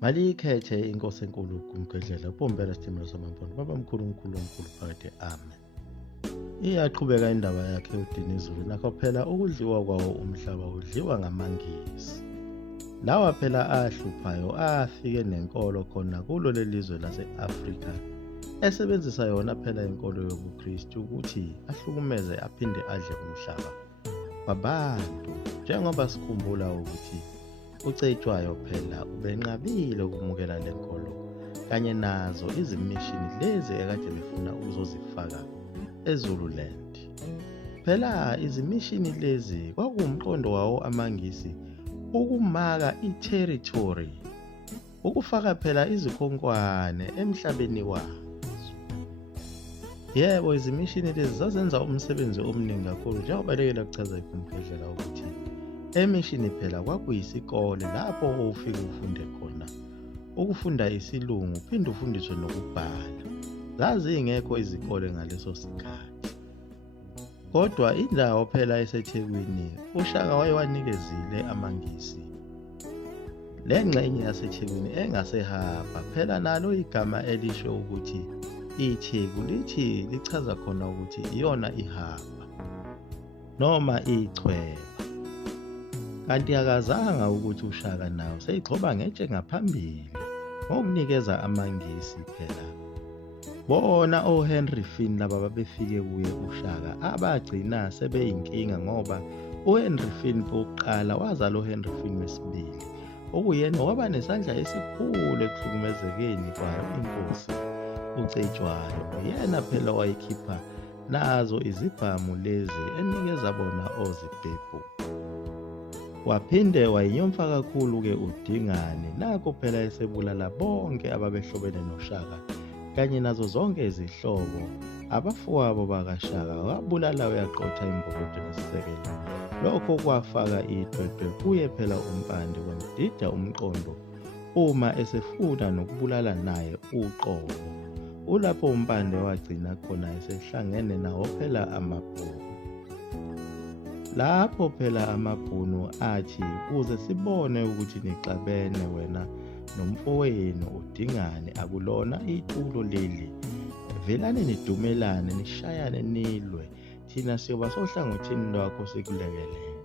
Malikhethe inkosi enkulu kumgedlela uPompela Sithembiso Samampondo babamkhulu omkhulu phakathi. Amen. Iyaqhubeka indaba yakhe uDinizulu nakho phela ukudliwa kwawo umhlaba udliwa ngamangisi. Lawa phela ahluphayo afike nenkolo khona kulo lelizwe lase-Afrika esebenzisa yona phela inkolo yobuKristu ukuthi ahlukumeze aphinde adle umhlaba wabantu, njengoba sikhumbula ukuthi uCetshwayo phela ubenqabile ukumukela lenkolo kanye nazo izimishini lezi ekade befuna ukuzozifaka eZululand. Phela izimishini lezi kwakuwumqondo wawo amangisi ukumaka i-territory, ukufaka phela izikhonkwane emhlabeni wazo. Yebo, izimishini lezi zazenza umsebenzi omningi kakhulu, njengoba lekela kuchaza ikhumphedlela ukuthi emishini phela kwakuyisikole lapho ufike ufunde khona ukufunda isilungu uphinde ufundiswe nokubhala. Zazingekho izikole ngaleso sikhathi, kodwa indawo phela eseThekwini uShaka wayewanikezile amangisi le ngxenye yaseThekwini engasehaba. Phela nalo igama elisho ukuthi iTheku lithi lichaza khona ukuthi iyona ihaba noma ichweba, kanti akazanga ukuthi uShaka nawo seyigxoba ngetshe ngaphambili ngokunikeza amangisi. Phela bona oHenry Finn laba babefike kuye uShaka abagcina sebeyinkinga ngoba uHenry Finn wokuqala wazala uHenry Finn wesibili okuyena waba nesandla esikhulu ekuhlukumezekeni kwayo inkosi uCetshwayo. Yena phela wayikhipha nazo izibhamu lezi enikeza bona ozibhebhu, waphinde wayinyomfa kakhulu-ke uDingane. Nakho phela esebulala bonke ababehlobene noShaka kanye nazo zonke izihlobo abafowabo bakaShaka, wabulala uyaqotha imbokodo nesisekelo. Lokho kwafaka idwedwe kuye phela uMpande, wamdida umqondo uma esefuna nokubulala naye uqobo. Ulapho uMpande wagcina khona esehlangene nawo phela amabhunu. Lapho phela amabhunu athi kuze sibone ukuthi nixabene wena nomfowenu uDingane, akulona itulo leli, velane nidumelane nishayane nilwe, thina siyoba sohlangothini lwakho sikulekelele.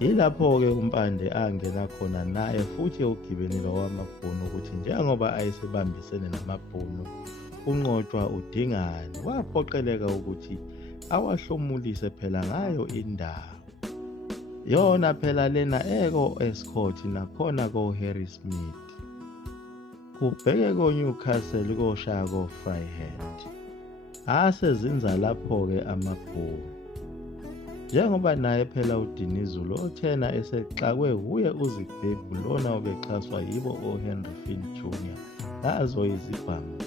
Yilapho-ke uMpande angena khona naye futhi ogibeni lwamabhunu ukuthi njengoba ayesebambisene namabhunu unqotshwa uDingane, waphoqeleka ukuthi awahlomulise phela ngayo indawo. Yona phela lena eko-Escort nakhona ko-Harry Smith, kubheke ko-Newcastle koShaka ko-Vryheid. Asezinza lapho-ke amabhunu, njengoba naye phela uDinizulu othena esexakwe uye uZibhebhu lona obexhaswa yibo oHenry Finn Jr nazo izibhamu,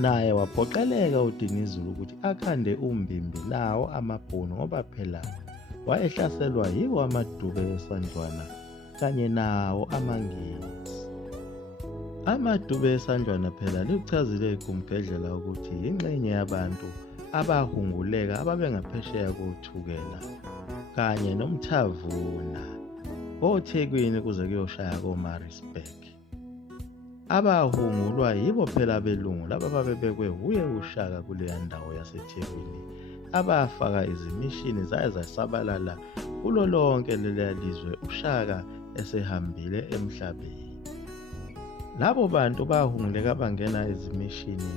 naye waphoqeleka uDinizulu ukuthi akhande umbimbi nawo amabhunu ngoba phela wayehlaselwa yiwo amadube esandlwana kanye nawo amangisi. Amadube esandlwana phela lichazile ikhumphedlela ukuthi ingxenye yabantu abahunguleka ababengaphesheya kothukela kanye nomthavuna oThekwini kuze kuyoshaya koMaritzburg. Abahungulwa yibo phela belungu laba babebekwe uye uShaka kuleya ndawo yaseThekwini, abafaka izimishini zaye zasabalala kulo lonke leliya lizwe uShaka esehambile emhlabeni. Labo bantu bahunguleka abangena izimishini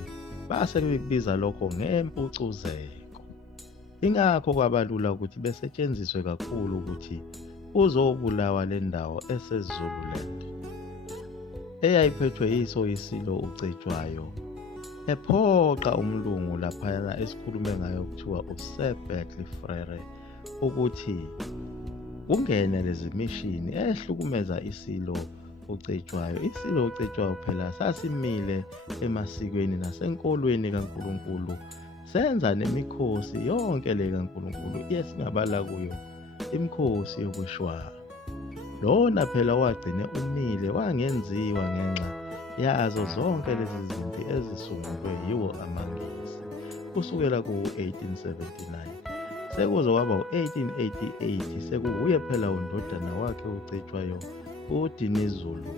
base bekubiza lokho ngempucuzeko. Ingakho kwabalula ukuthi besetshenziswe kakhulu ukuthi uzobulawa le ndawo eseZululand eyayiphethwe yiso isilo uCetshwayo, ephoqa umlungu laphayana esikhulume ngayo kuthiwa uSir Berkeley Frere ukuthi kungene lezi mishini ehlukumeza isilo uCetshwayo. Isilo uCetshwayo phela sasimile emasikweni nasenkolweni kaNkulunkulu, senza nemikhosi yonke le kaNkulunkulu esingabala kuyo imikhosi yokushwara. Lona phela wagcine umile, wangenziwa ngenxa yazo zonke lezi zinto ezisungulwe yiwo amangisi kusukela ku-1879 sekuze kwaba u-1888 sekuwuye phela undodana wakhe uCetshwayo uDinizulu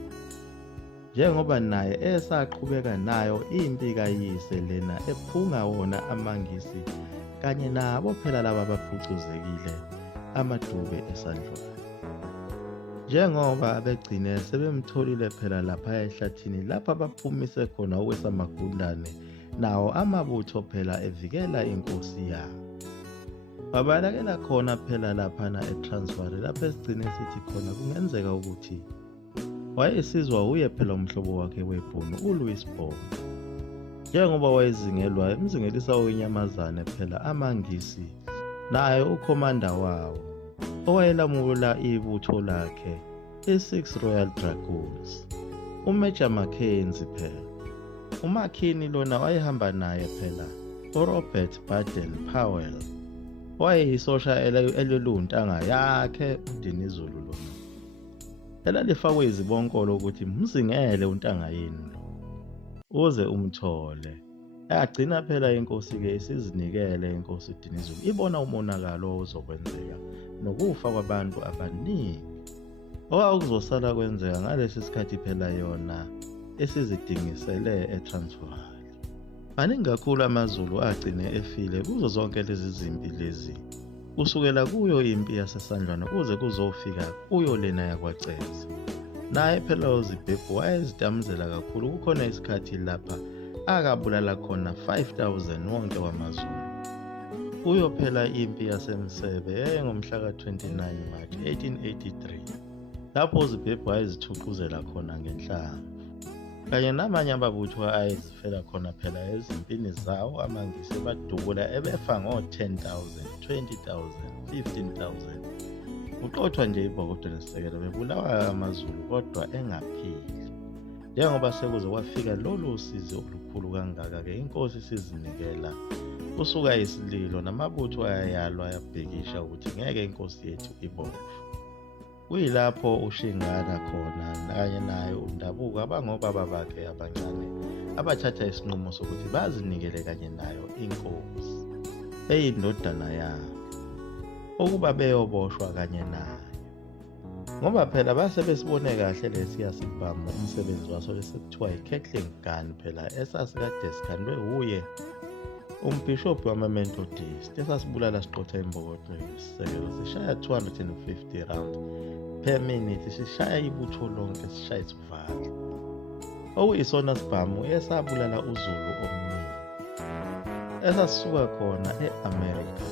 njengoba naye esaqhubeka nayo impi kayise lena ephunga wona amangisi kanye nabo phela laba abaphucuzekile amadube esandlwana. Njengoba begcine sebemtholile phela lapha ehlathini lapha baphumise khona okwesamagundane nawo amabutho phela evikela inkosi yabo. Babalekela khona phela laphana eTransvaal lapha esigcine sithi khona kungenzeka ukuthi wayesizwa uye phela umhlobo wakhe weBhunu uLouis Bhonu. Njengoba wayezingelwa emzingelisa oyinyamazane phela amangisi naye ukhomanda wawo owayelamula ibutho lakhe i-6 Royal Dragoons uMajor Mackenzie phela. uMakhini lona wayehamba naye phela uRobert Baden-Powell wayeyisosha eloluntanga yakhe uDinizulu lona elalifakwe izibonkolo ukuthi mzingele untanga yenu lo uze umthole. Yagcina phela inkosi-ke isizinikele inkosi uDinizulu ibona umonakalo ozokwenzeka nokufa kwabantu abaningi okuzosala kwenzeka ngalesi sikhathi phela yona esizidingisele eTransvaal. Maningi kakhulu amaZulu agcine efile kuzo zonke lezi zimpi lezi kusukela kuyo impi yasesandlwana kuze kuzofika kuyo lena yakwaCeza. Naye phela uZibhebhu wayezidamuzela kakhulu. Kukhona isikhathi lapha akabulala khona 5,000 wonke wamaZulu. Kuyo phela impi yaseMsebe ngomhla ka-29 March 1883 lapho uZibhebhu wayezithuquzela khona ngenhlamvu kanye namanye amabutho ayezifela khona phela ezimpini zawo amangisi badubula ebefa ngo-10,000, 20,000, 15,000. Uqothwa nje ibhokodo lesisekelo bebulawa amaZulu kodwa engaphili. Njengoba sekuze kwafika lolu sizi olukhulu kangaka-ke inkosi isizinikela kusuka isililo namabutho ayayalwa ayabhekisha ukuthi ngeke inkosi yethu ibotshwe. Kuyilapho uShingana khona kanye naye uNdabuko abangobaba bakhe abancane abathatha isinqumo sokuthi bazinikele kanye nayo inkosi eyindodana yabo okuba beyoboshwa kanye nayo. Ngoba phela base besibone kahle lesiya sibhamu umsebenzi waso lesekuthiwa i-Cackling gun phela esasikade sikhandwe uye umbhishobhi wama-Methodist esasibulala siqotha imbokodo yesisekelo sishaya 250 round per minute sishaya ibutho lonke sishaya isivalo okuyisona sibhamu esabulala uZulu omningi esasuka khona e-America.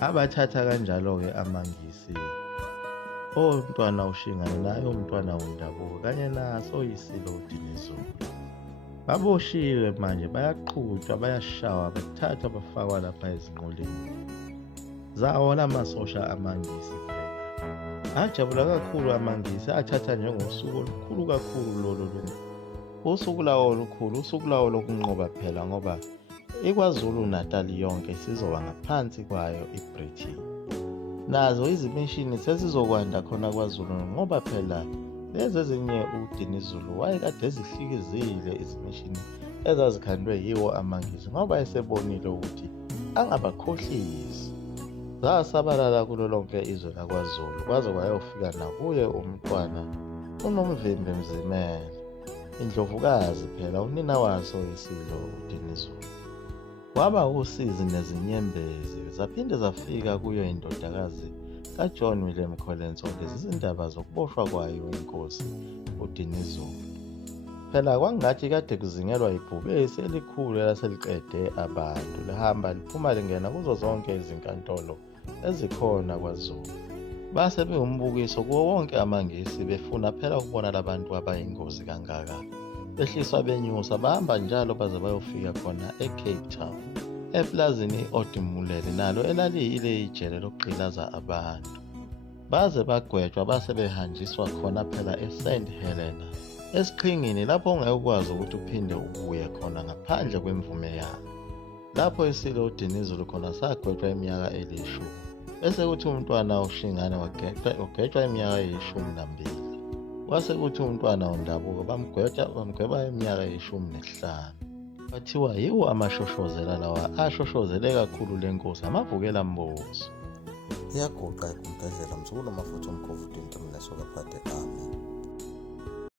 Abathatha kanjalo-ke amangisi ontwana uShingane naye umntwana uNdabuko kanye naso yisilo uDinizulu baboshiwe manje bayaqhutshwa bayashawa bethathwa bafakwa lapha ezinqoleni zawo lamasosha amangisi. Ajabula kakhulu amangisi athatha njengosuku olukhulu kakhulu lolu usuku lawo olukhulu usuku lawo lokunqoba phela ngoba iKwaZulu Natal yonke sizoba ngaphansi kwayo iBritain. Nazo izimishini sezizokwanda khona kwaZulu ngoba phela lezi ezinye uDinizulu wayekade ezihlikizile izimishini ezazikhandwe yiwo amangisi ngoba esebonile ukuthi angabakhohlisi. Zasabalala kulo lonke izwe lakwaZulu kwaze kwayofika nakuye umntwana uNomvimbi Mzimele indlovukazi phela unina waso isilo uDinizulu. Waba usizi nezinyembezi zaphinde zafika kuyo indodakazi kaJohn Willem Colenso lezi zindaba zokuboshwa kwayo inkosi uDinizulu. Phela kwangathi kade kuzingelwa ibhubesi elikhulu elaseliqede abantu lihamba liphuma lingena kuzo zonke izinkantolo ezikhona kwaZulu. Base bewumbukiso kuwo wonke amangisi befuna phela ukubona labantu abayingozi kangaka behliswa benyusa bahamba njalo baze bayofika khona eCape Town eplazini iOdimulele nalo elaliyile ijele lokugqilaza abantu baze bagwetshwa base behanjiswa khona phela eSt Helena esiqhingini lapho ongeke ukwazi ukuthi uphinde ubuye khona ngaphandle kwemvume yabo. Lapho isilo uDinizulu khona sagwetshwa iminyaka eli-10 bese kuthi umntwana uShingane wagwetshwa iminyaka eyi-12 kwase kuthi umntwana uNdabuko bamgweba iminyaka eyi-15. Bathiwa yiwo amashoshozela lawa ashoshozele kakhulu lenkosi amavukela mbuso. Iyagoqa iGumdedlela msukulu mafutha umkhovu 20 mina soka phate ami.